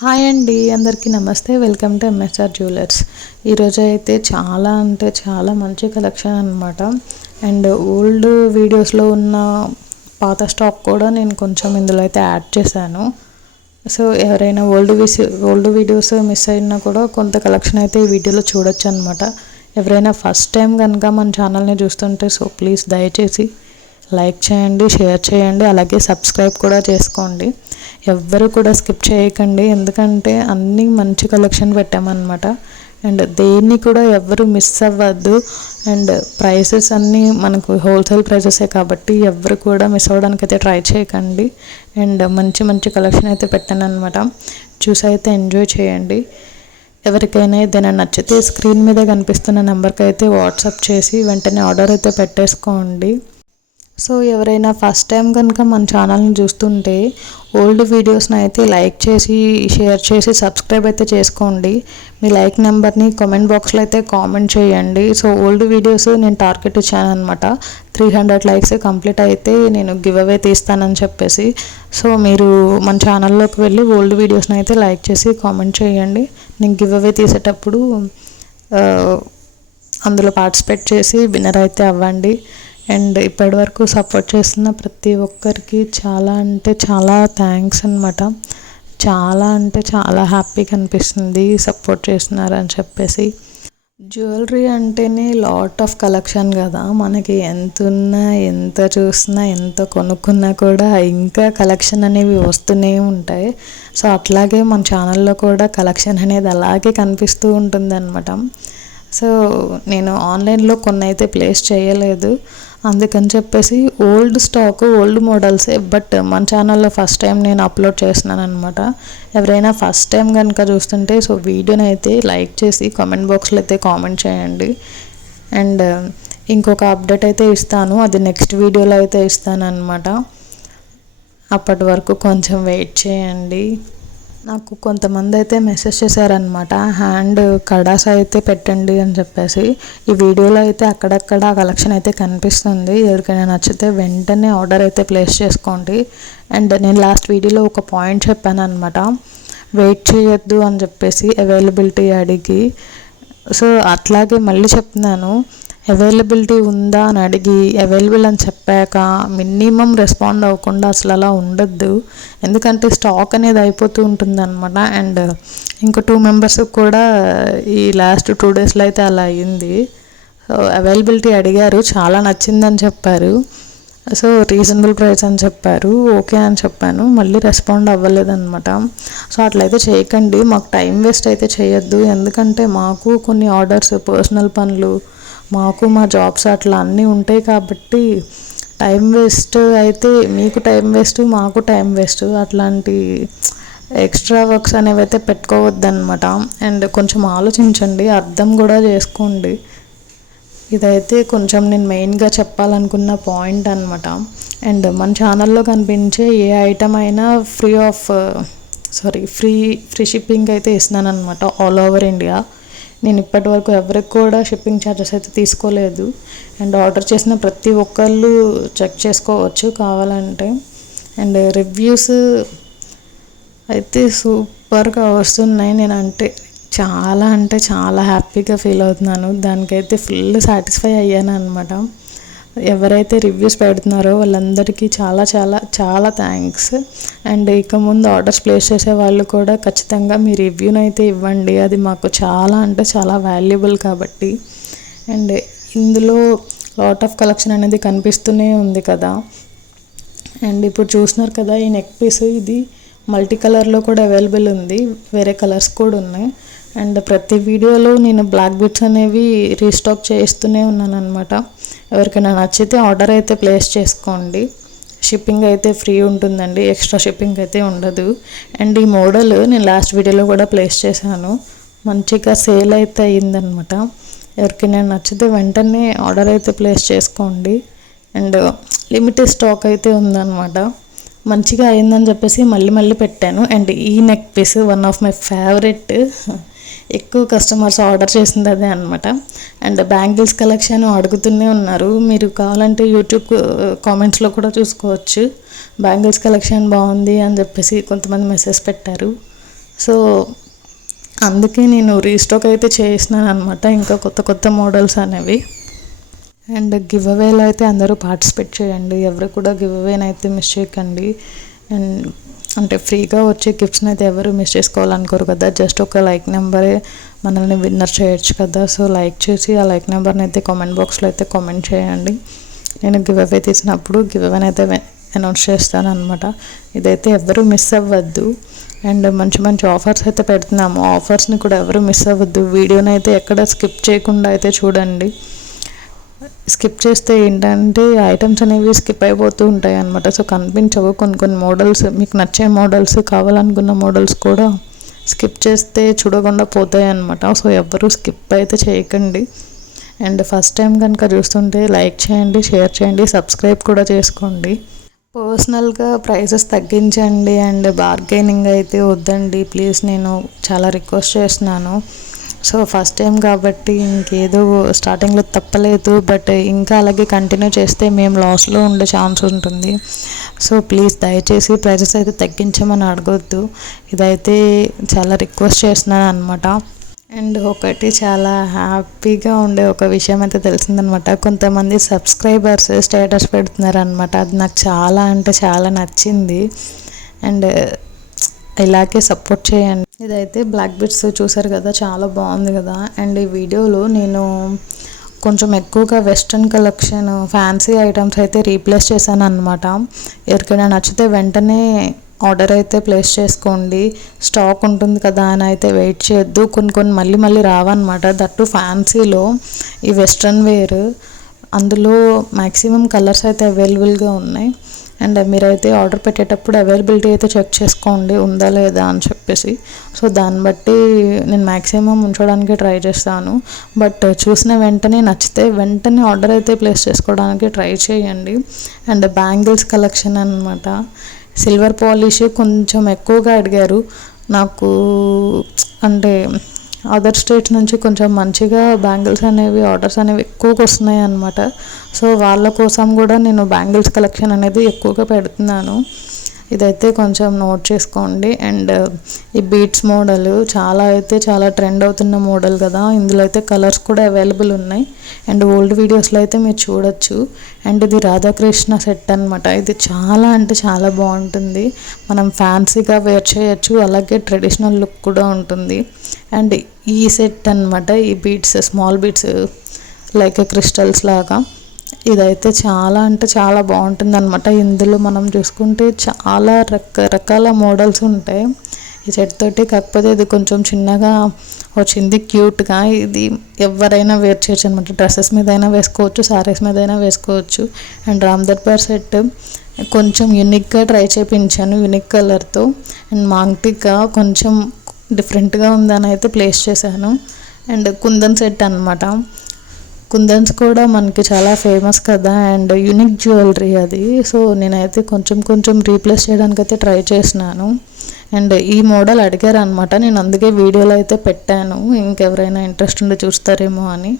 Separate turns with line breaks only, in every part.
Hi అండి అందరికీ నమస్తే. వెల్కమ్ టు ఎంఎస్ఆర్ జ్యువెలర్స్ ఈరోజు అయితే చాలా అంటే చాలా మంచి కలెక్షన్ అనమాట అండ్ ఓల్డ్ వీడియోస్లో ఉన్న పాత స్టాక్ కూడా నేను కొంచెం ఇందులో అయితే యాడ్ చేశాను. సో ఎవరైనా ఓల్డ్ విస్ ఓల్డ్ వీడియోస్ మిస్ అయినా కూడా కొంత కలెక్షన్ అయితే ఈ వీడియోలో చూడొచ్చు అనమాట ఎవరైనా ఫస్ట్ టైం కనుక మన ఛానల్ని చూస్తుంటే సో ప్లీజ్ దయచేసి లైక్ చేయండి షేర్ చేయండి అలాగే సబ్స్క్రైబ్ కూడా చేసుకోండి. ఎవ్వరు కూడా స్కిప్ చేయకండి. ఎందుకంటే అన్నీ మంచి కలెక్షన్ పెట్టామన్నమాట. అండ్ దేన్ని కూడా ఎవ్వరు మిస్ అవ్వద్దు. అండ్ ప్రైసెస్ అన్నీ మనకు హోల్సేల్ ప్రైసెసే కాబట్టి ఎవరు కూడా మిస్ అవ్వడానికి అయితే ట్రై చేయకండి. అండ్ మంచి మంచి కలెక్షన్ అయితే పెట్టాను అనమాట చూసి అయితే ఎంజాయ్ చేయండి. ఎవరికైనా ఏదైనా నచ్చితే స్క్రీన్ మీద కనిపిస్తున్న నెంబర్కి అయితే వాట్సాప్ చేసి వెంటనే ఆర్డర్ అయితే పెట్టేసుకోండి. సో ఎవరైనా ఫస్ట్ టైం కనుక మన ఛానల్ని చూస్తుంటే ఓల్డ్ వీడియోస్ని అయితే లైక్ చేసి షేర్ చేసి సబ్స్క్రైబ్ అయితే చేసుకోండి. మీ లైక్ నెంబర్ని కామెంట్ బాక్స్లో అయితే కామెంట్ చేయండి. సో ఓల్డ్ వీడియోస్ నేను టార్గెట్ ఇచ్చాను అనమాట త్రీ హండ్రెడ్ లైక్స్ కంప్లీట్ అయితే నేను గివ్ అవే తీస్తానని చెప్పేసి. సో మీరు మన ఛానల్లోకి వెళ్ళి ఓల్డ్ వీడియోస్ని అయితే లైక్ చేసి కామెంట్ చేయండి. నేను గివ్ అవే తీసేటప్పుడు అందులో పార్టిసిపేట్ చేసి విన్నర్ అయితే అవ్వండి. అండ్ ఇప్పటి వరకు సపోర్ట్ చేస్తున్న ప్రతి ఒక్కరికి చాలా అంటే చాలా థ్యాంక్స్ అనమాట చాలా అంటే చాలా హ్యాపీగా అనిపిస్తుంది సపోర్ట్ చేస్తున్నారని చెప్పేసి. జ్యువెలరీ అంటేనే లాట్ ఆఫ్ కలెక్షన్ కదా. మనకి ఎంత ఉన్నా ఎంత చూసినా ఎంత కొనుక్కున్నా కూడా ఇంకా కలెక్షన్ అనేవి వస్తూనే ఉంటాయి. సో అట్లాగే మన ఛానల్లో కూడా కలెక్షన్ అనేది అలాగే కనిపిస్తూ ఉంటుంది అనమాట సో నేను ఆన్లైన్లో కొన్ని అయితే ప్లేస్ చేయలేదు. అందుకని చెప్పేసి ఓల్డ్ స్టాక్ ఓల్డ్ మోడల్సే బట్ మన ఛానల్లో ఫస్ట్ టైం నేను అప్లోడ్ చేస్తున్నాను అనమాట ఎవరైనా ఫస్ట్ టైం కనుక చూస్తుంటే సో వీడియోని అయితే లైక్ చేసి కామెంట్ బాక్స్లో అయితే కామెంట్ చేయండి. అండ్ ఇంకొక అప్డేట్ అయితే ఇస్తాను అది నెక్స్ట్ వీడియోలో అయితే ఇస్తాను అనమాట అప్పటి వరకు కొంచెం వెయిట్ చేయండి. నాకు కొంతమంది అయితే మెసేజ్ చేశారనమాట హ్యాండ్ కడాస్ అయితే పెట్టండి అని చెప్పేసి. ఈ వీడియోలో అయితే అక్కడక్కడ కలెక్షన్ అయితే కనిపిస్తుంది. ఎవరికైనా నచ్చితే వెంటనే ఆర్డర్ అయితే ప్లేస్ చేసుకోండి. అండ్ నేను లాస్ట్ వీడియోలో ఒక పాయింట్ చెప్పాను అనమాట వెయిట్ చేయొద్దు అని చెప్పేసి అవైలబిలిటీ అడిగి. సో అట్లాగే మళ్ళీ చెప్తున్నాను అవైలబిలిటీ ఉందా అని అడిగి అవైలబుల్ అని చెప్పాక మినిమం రెస్పాండ్ అవ్వకుండా అసలు అలా ఉండద్దు. ఎందుకంటే స్టాక్ అనేది అయిపోతూ ఉంటుంది అనమాట అండ్ ఇంకో టూ మెంబర్స్ కూడా ఈ లాస్ట్ టూ డేస్లో అయితే అలా అయ్యింది సో అవైలబిలిటీ అడిగారు. చాలా నచ్చిందని చెప్పారు. సో రీజనబుల్ ప్రైస్ అని చెప్పారు. ఓకే అని చెప్పాను. మళ్ళీ రెస్పాండ్ అవ్వలేదన్నమాట. సో అట్లయితే చేయకండి. మాకు టైం వేస్ట్ అయితే చేయొద్దు. ఎందుకంటే మాకు కొన్ని ఆర్డర్స్ పర్సనల్ పనులు మాకు మా జాబ్స్ అట్లా అన్నీ ఉంటాయి కాబట్టి టైం వేస్ట్ అయితే మీకు టైం వేస్ట్ మాకు టైం వేస్ట్. అట్లాంటి ఎక్స్ట్రా వర్క్స్ అనేవి అయితే పెట్టుకోవద్దన్నమాట. అండ్ కొంచెం ఆలోచించండి అర్థం కూడా చేసుకోండి. ఇదైతే కొంచెం నేను మెయిన్గా చెప్పాలనుకున్న పాయింట్ అనమాట అండ్ మన ఛానల్లో కనిపించే ఏ ఐటమ్ అయినా free of sorry free free shipping అయితే ఇస్తున్నాను అనమాట ఆల్ ఓవర్ ఇండియా. నేను ఇప్పటి వరకు ఎవరికి కూడా షిప్పింగ్ ఛార్జెస్ అయితే తీసుకోలేదు. అండ్ ఆర్డర్ చేసిన ప్రతి ఒక్కళ్ళు చెక్ చేసుకోవచ్చు కావాలంటే. అండ్ రివ్యూస్ అయితే సూపర్గా వస్తున్నాయి. నేను అంటే చాలా అంటే చాలా హ్యాపీగా ఫీల్ అవుతున్నాను. దానికైతే ఫుల్ సాటిస్ఫై అయ్యాను అనమాట ఎవరైతే రివ్యూస్ పెడుతున్నారో వాళ్ళందరికీ చాలా చాలా చాలా థ్యాంక్స్ అండ్ ఇక ముందు ఆర్డర్స్ ప్లేస్ చేసే వాళ్ళు కూడా ఖచ్చితంగా మీ రివ్యూని అయితే ఇవ్వండి. అది మాకు చాలా అంటే చాలా వాల్యుబుల్ కాబట్టి. అండ్ ఇందులో లాట్ ఆఫ్ కలెక్షన్ అనేది కనిపిస్తూనే ఉంది కదా. అండ్ ఇప్పుడు చూస్తున్నారు కదా ఈ నెక్ పీస్ ఇది మల్టీ కలర్లో కూడా అవైలబుల్ ఉంది. వేరే కలర్స్ కూడా ఉన్నాయి. అండ్ ప్రతి వీడియోలో నేను బ్లాక్ బిట్స్ అనేవి రీస్టాక్ చేస్తూనే ఉన్నాను అనమాట ఎవరికైనా నచ్చితే ఆర్డర్ అయితే ప్లేస్ చేసుకోండి. షిప్పింగ్ అయితే ఫ్రీ ఉంటుందండి. ఎక్స్ట్రా షిప్పింగ్ అయితే ఉండదు. అండ్ ఈ మోడల్ నేను లాస్ట్ వీడియోలో కూడా ప్లేస్ చేశాను. మంచిగా సేల్ అయితే అయ్యిందనమాట. ఎవరికైనా నచ్చితే వెంటనే ఆర్డర్ అయితే ప్లేస్ చేసుకోండి. అండ్ లిమిటెడ్ స్టాక్ అయితే ఉందన్నమాట మంచిగా అయిందని చెప్పేసి మళ్ళీ మళ్ళీ పెట్టాను. అండ్ ఈ neck piece one of my favourite. ఎక్కువ కస్టమర్స్ ఆర్డర్ చేసింది అదే అనమాట అండ్ బ్యాంగిల్స్ కలెక్షన్ అడుగుతూనే ఉన్నారు. మీరు కావాలంటే యూట్యూబ్ కామెంట్స్లో uh, కూడా చూసుకోవచ్చు. బ్యాంగిల్స్ కలెక్షన్ బాగుంది అని చెప్పేసి కొంతమంది మెసేజ్ పెట్టారు. సో అందుకే నేను రీస్టాక్ అయితే చేసినాను అనమాట ఇంకా కొత్త కొత్త మోడల్స్ అనేవి. అండ్ గివ్ అవేలో అయితే అందరూ పార్టిసిపేట్ చేయండి. ఎవరు కూడా గివ్ అవేనైతే మిస్ చేయకండి. అండ్ అంటే ఫ్రీగా వచ్చే గిఫ్ట్స్ని అయితే ఎవరు మిస్ చేసుకోవాలనుకోరు కదా. జస్ట్ ఒక లైక్ నెంబరే మనల్ని విన్నర్ చేయొచ్చు కదా. సో లైక్ చేసి ఆ లైక్ నెంబర్ని అయితే కామెంట్ బాక్స్లో అయితే కామెంట్ చేయండి. నేను గివ్ అవే తీసినప్పుడు గివ్ అవేని అయితే అనౌన్స్ చేస్తాను అనమాట ఇదైతే ఎవరు మిస్ అవ్వద్దు. అండ్ మంచి మంచి ఆఫర్స్ అయితే పెడుతున్నాము. ఆఫర్స్ని కూడా ఎవరు మిస్ అవ్వద్దు. వీడియోని అయితే ఎక్కడ స్కిప్ చేయకుండా అయితే చూడండి. స్కిప్ చేస్తే ఏంటంటే ఐటమ్స్ అనేవి స్కిప్ అయిపోతూ ఉంటాయి అనమాట సో కనిపించవు కొన్ని కొన్ని మోడల్స్ మీకు నచ్చే మోడల్స్ కావాలనుకున్న మోడల్స్ కూడా స్కిప్ చేస్తే చూడకుండా పోతాయి అనమాట సో ఎవ్వరూ స్కిప్ అయితే చేయకండి. అండ్ ఫస్ట్ టైం కనుక చూస్తుంటే లైక్ చేయండి షేర్ చేయండి సబ్స్క్రైబ్ కూడా చేసుకోండి. పర్సనల్గా ప్రైసెస్ తగ్గించండి అండ్ బార్గెనింగ్ అయితే వద్దండి. ప్లీజ్ నేను చాలా రిక్వెస్ట్ చేస్తున్నాను. సో ఫస్ట్ టైం కాబట్టి ఇంకేదో స్టార్టింగ్లో తప్పలేదు బట్ ఇంకా అలాగే కంటిన్యూ చేస్తే మేము లాస్లో ఉండే ఛాన్స్ ఉంటుంది. సో ప్లీజ్ దయచేసి ప్రైజెస్ అయితే తగ్గించమని అడగొద్దు. ఇదైతే చాలా రిక్వెస్ట్ చేస్తున్నాను అనమాట అండ్ ఒకటి చాలా హ్యాపీగా ఉండే ఒక విషయం అయితే తెలిసిందనమాట కొంతమంది సబ్స్క్రైబర్స్ స్టేటస్ పెడుతున్నారు అనమాట అది నాకు చాలా అంటే చాలా నచ్చింది. అండ్ ఇలాగే సపోర్ట్ చేయండి. ఇదైతే బ్లాక్ బిట్స్ చూసారు కదా చాలా బాగుంది కదా. అండ్ ఈ వీడియోలో నేను కొంచెం ఎక్కువగా వెస్ట్రన్ కలెక్షన్ ఫ్యాన్సీ ఐటమ్స్ అయితే రీప్లేస్ చేశాను అనమాట ఎవరికైనా నచ్చితే వెంటనే ఆర్డర్ అయితే ప్లేస్ చేసుకోండి. స్టాక్ ఉంటుంది కదా అని అయితే వెయిట్ చేయొద్దు. కొన్ని కొన్ని మళ్ళీ మళ్ళీ రావన్నమాట. దట్టు ఫ్యాన్సీలో ఈ వెస్ట్రన్ వేర్ అందులో మ్యాక్సిమం కలర్స్ అయితే అవైలబుల్గా ఉన్నాయి. అండ్ మీరైతే ఆర్డర్ పెట్టేటప్పుడు అవైలబిలిటీ అయితే చెక్ చేసుకోండి ఉందా లేదా అని చెప్పేసి. సో దాన్ని బట్టి నేను మ్యాక్సిమం ఉంచడానికి ట్రై చేస్తాను. బట్ చూసిన వెంటనే నచ్చితే వెంటనే ఆర్డర్ అయితే ప్లేస్ చేసుకోవడానికి ట్రై చేయండి. అండ్ బ్యాంగిల్స్ కలెక్షన్ అనమాట సిల్వర్ పాలిష్ కొంచెం ఎక్కువగా అడిగారు. నాకు అంటే అదర్ స్టేట్స్ నుంచి కొంచెం మంచిగా బ్యాంగిల్స్ అనేవి ఆర్డర్స్ అనేవి ఎక్కువగా వస్తున్నాయి అనమాట సో వాళ్ళ కోసం కూడా నేను బ్యాంగిల్స్ కలెక్షన్ అనేది ఎక్కువగా పెడుతున్నాను. ఇదైతే కొంచెం నోట్ చేసుకోండి. అండ్ ఈ బీట్స్ మోడల్ చాలా అయితే చాలా ట్రెండ్ అవుతున్న మోడల్ కదా. ఇందులో అయితే కలర్స్ కూడా అవైలబుల్ ఉన్నాయి. అండ్ ఓల్డ్ వీడియోస్లో అయితే మీరు చూడొచ్చు. అండ్ ఇది రాధాకృష్ణ సెట్ అనమాట ఇది చాలా అంటే చాలా బాగుంటుంది. మనం ఫ్యాన్సీగా వేర్ చేయొచ్చు. అలాగే ట్రెడిషనల్ లుక్ కూడా ఉంటుంది. అండ్ ఈ సెట్ అనమాట ఈ beads small beads like crystals లాగా. ఇదైతే చాలా అంటే చాలా బాగుంటుంది అనమాట ఇందులో మనం చూసుకుంటే చాలా రకరకాల మోడల్స్ ఉంటాయి. ఈ సెట్ తోటి కాకపోతే ఇది కొంచెం చిన్నగా వచ్చింది క్యూట్గా. ఇది ఎవరైనా వేర్ చేయొచ్చు అనమాట డ్రెస్సెస్ మీద అయినా వేసుకోవచ్చు శారీస్ మీద అయినా వేసుకోవచ్చు. అండ్ రామ్ దర్బార్ సెట్ కొంచెం యూనిక్గా ట్రై చేయించాను యూనిక్ కలర్తో. అండ్ మాంగ్టిక్గా కొంచెం డిఫరెంట్గా ఉందని అయితే ప్లేస్ చేశాను. అండ్ కుందన్ సెట్ అనమాట కుందన్స్ కూడా మనకి చాలా ఫేమస్ కదా అండ్ యూనిక్ జ్యువెలరీ అది. సో నేనైతే కొంచెం కొంచెం రీప్లేస్ చేయడానికి అయితే ట్రై చేసినాను. అండ్ ఈ మోడల్ అడిగారు అనమాట నేను అందుకే వీడియోలో అయితే పెట్టాను. ఇంకెవరైనా ఇంట్రెస్ట్ ఉండి చూస్తారేమో అని.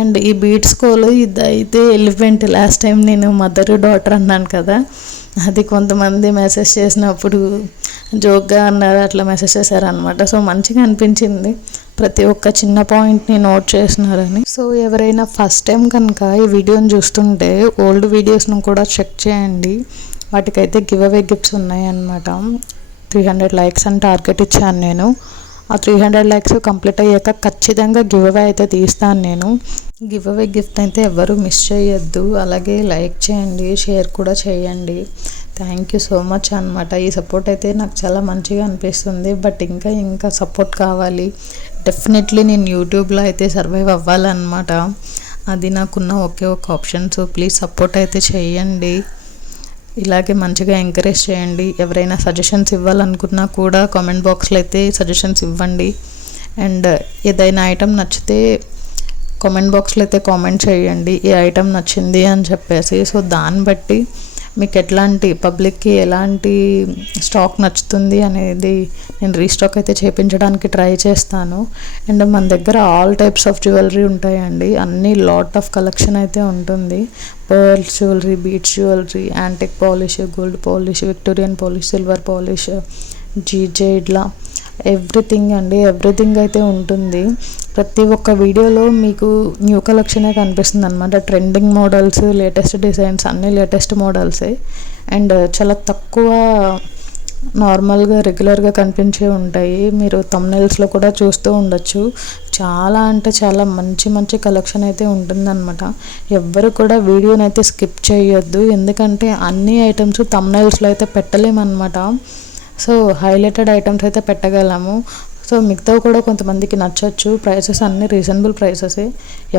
అండ్ ఈ బీట్స్ కోలు ఇది అయితే ఎలిఫెంట్ లాస్ట్ టైం నేను మదర్ డాటర్ అన్నాను కదా. అది కొంతమంది మెసేజ్ చేసినప్పుడు జోక్గా అన్నారు అట్లా మెసేజ్ చేశారనమాట సో మంచిగా అనిపించింది. ప్రతి ఒక్క చిన్న పాయింట్ని నోట్ చేసినారని సో ఎవరైనా ఫస్ట్ టైం కనుక ఈ వీడియోని చూస్తుంటే ఓల్డ్ వీడియోస్ను కూడా చెక్ చేయండి. వాటికైతే గివ్ అవే గిఫ్ట్స్ ఉన్నాయి అన్నమాట త్రీ హండ్రెడ్ లైక్స్ అని టార్గెట్ ఇచ్చాను నేను. ఆ త్రీ హండ్రెడ్ లైక్స్ కంప్లీట్ అయ్యాక ఖచ్చితంగా గివ్ అవే అయితే తీస్తాను నేను. గివ్ అవే గిఫ్ట్ అయితే ఎవరు మిస్ చేయొద్దు. అలాగే లైక్ చేయండి షేర్ కూడా చేయండి. థ్యాంక్ యూ సో మచ్ అనమాట ఈ సపోర్ట్ అయితే నాకు చాలా మంచిగా అనిపిస్తుంది. బట్ ఇంకా ఇంకా సపోర్ట్ కావాలి. డెఫినెట్లీ నేను యూట్యూబ్లో అయితే సర్వైవ్ అవ్వాలన్నమాట. అది నాకున్న ఒకే ఒక ఆప్షన్ సో ప్లీజ్ సపోర్ట్ అయితే చేయండి. ఇలాగే మంచిగా ఎంకరేజ్ చేయండి. ఎవరైనా సజెషన్స్ ఇవ్వాలనుకున్నా కూడా కామెంట్ బాక్స్లో అయితే సజెషన్స్ ఇవ్వండి. అండ్ ఏదైనా ఐటెం నచ్చితే కామెంట్ బాక్స్లో అయితే కామెంట్ చేయండి. ఈ ఐటెం నచ్చింది అని చెప్పేసి. సో దాన్ని బట్టి మీకు ఎట్లాంటి పబ్లిక్కి ఎలాంటి స్టాక్ నచ్చుతుంది అనేది నేను రీస్టాక్ అయితే చేయించడానికి ట్రై చేస్తాను. అండ్ మన దగ్గర ఆల్ టైప్స్ ఆఫ్ జ్యువెలరీ ఉంటాయండి. అన్ని లాట్ ఆఫ్ కలెక్షన్ అయితే ఉంటుంది. Pearls jewellery beads jewellery antique polish gold polish Victorian polish silver polish GJ ఇట్లా ఎవ్రీథింగ్ అండి ఎవ్రీథింగ్ అయితే ఉంటుంది. ప్రతి ఒక్క వీడియోలో మీకు న్యూ కలెక్షనే కనిపిస్తుంది అనమాట ట్రెండింగ్ మోడల్స్ లేటెస్ట్ డిజైన్స్ అన్నీ లేటెస్ట్ మోడల్సే అండ్ చాలా తక్కువ నార్మల్గా రెగ్యులర్గా కనిపించే ఉంటాయి. మీరు తమ్నెల్స్లో కూడా చూస్తూ ఉండొచ్చు. చాలా అంటే చాలా మంచి మంచి కలెక్షన్ అయితే ఉంటుందన్నమాట ఎవ్వరు కూడా వీడియోని అయితే స్కిప్ చేయొద్దు. ఎందుకంటే అన్ని ఐటమ్స్ తమ్నెల్స్లో అయితే పెట్టలేమన్నమాట. సో హైలైటెడ్ ఐటమ్స్ అయితే పెట్టగలము. సో మిగతావి కూడా కొంతమందికి నచ్చచ్చు. ప్రైసెస్ అన్నీ రీజనబుల్ ప్రైసెసే.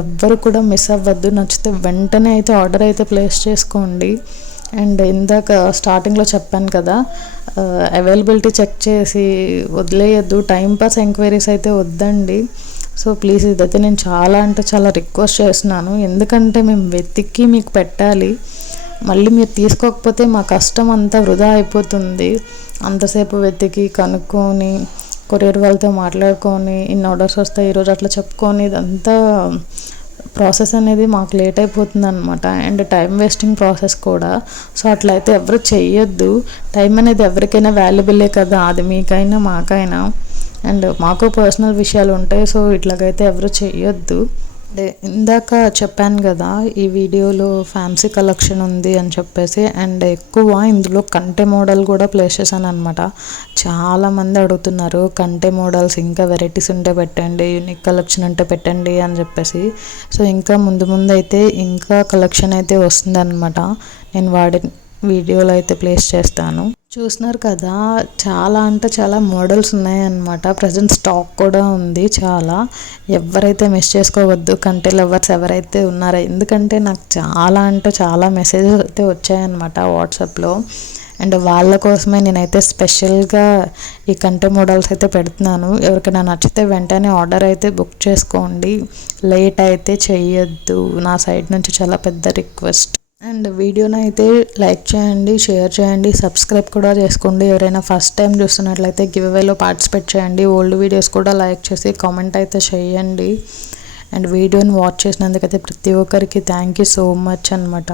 ఎవ్వరు కూడా మిస్ అవ్వద్దు. నచ్చితే వెంటనే అయితే ఆర్డర్ అయితే ప్లేస్ చేసుకోండి. అండ్ ఇందాక స్టార్టింగ్లో చెప్పాను కదా అవైలబిలిటీ చెక్ చేసి వదిలేయద్దు. టైంపాస్ ఎంక్వైరీస్ అయితే వద్దండి. సో ప్లీజ్ ఇదైతే నేను చాలా అంటే చాలా రిక్వెస్ట్ చేస్తున్నాను. ఎందుకంటే మేము వెతికి మీకు పెట్టాలి. మళ్ళీ మీరు తీసుకోకపోతే మా కష్టం అంతా వృధా అయిపోతుంది. అంతసేపు వెతికి కనుక్కొని కొరియర్ వాళ్ళతో మాట్లాడుకొని ఇన్ని ఆర్డర్స్ వస్తాయి ఈరోజు అట్లా చెప్పుకొని ఇదంతా ప్రాసెస్ అనేది మాకు లేట్ అయిపోతుంది అనమాట అండ్ టైం వేస్టింగ్ ప్రాసెస్ కూడా. సో అట్లయితే ఎవరు చెయ్యొద్దు. టైం అనేది ఎవరికైనా వాల్యుబులే కదా. అది మీకైనా మాకైనా. అండ్ మాకు పర్సనల్ విషయాలు ఉంటాయి. సో ఇట్లాగైతే ఎవరు చెయ్యొద్దు. అంటే ఇందాక చెప్పాను కదా ఈ వీడియోలో ఫ్యాన్సీ కలెక్షన్ ఉంది అని చెప్పేసి అండ్ ఎక్కువ ఇందులో కంటె మోడల్ కూడా ప్లేస్ చేశాను అనమాట చాలామంది అడుగుతున్నారు కంటె మోడల్స్ ఇంకా వెరైటీస్ ఉంటే పెట్టండి యూనిక్ కలెక్షన్ ఉంటే పెట్టండి అని చెప్పేసి. సో ఇంకా ముందు ముందు అయితే ఇంకా కలెక్షన్ అయితే వస్తుందన్నమాట. నేను వాడి వీడియోలో అయితే ప్లేస్ చేస్తాను. చూస్తున్నారు కదా చాలా అంటే చాలా మోడల్స్ ఉన్నాయన్నమాట. ప్రజెంట్ స్టాక్ కూడా ఉంది చాలా. ఎవరైతే మిస్ చేసుకోవద్దు కంటే లవర్స్ ఎవరైతే ఉన్నారో ఎందుకంటే నాకు చాలా అంటే చాలా మెసేజెస్ అయితే వచ్చాయన్నమాట వాట్సాప్లో అండ్ వాళ్ళ కోసమే నేనైతే స్పెషల్గా ఈ కంటే మోడల్స్ అయితే పెడుతున్నాను. ఎవరికైనా నచ్చితే వెంటనే ఆర్డర్ అయితే బుక్ చేసుకోండి. లేట్ అయితే చేయొద్దు నా సైడ్ నుంచి చాలా పెద్ద రిక్వెస్ట్ అండ్ వీడియోని అయితే లైక్ చేయండి షేర్ చేయండి సబ్స్క్రైబ్ కూడా చేసుకోండి. ఎవరైనా ఫస్ట్ టైం చూస్తున్నట్లయితే గివ్ అవేలో పార్టిసిపేట్ చేయండి. ఓల్డ్ వీడియోస్ కూడా లైక్ చేసి కామెంట్ అయితే చేయండి. అండ్ వీడియోని వాచ్ చేసినందుకైతే ప్రతి ఒక్కరికి థ్యాంక్ యూ సో మచ్ అనమాట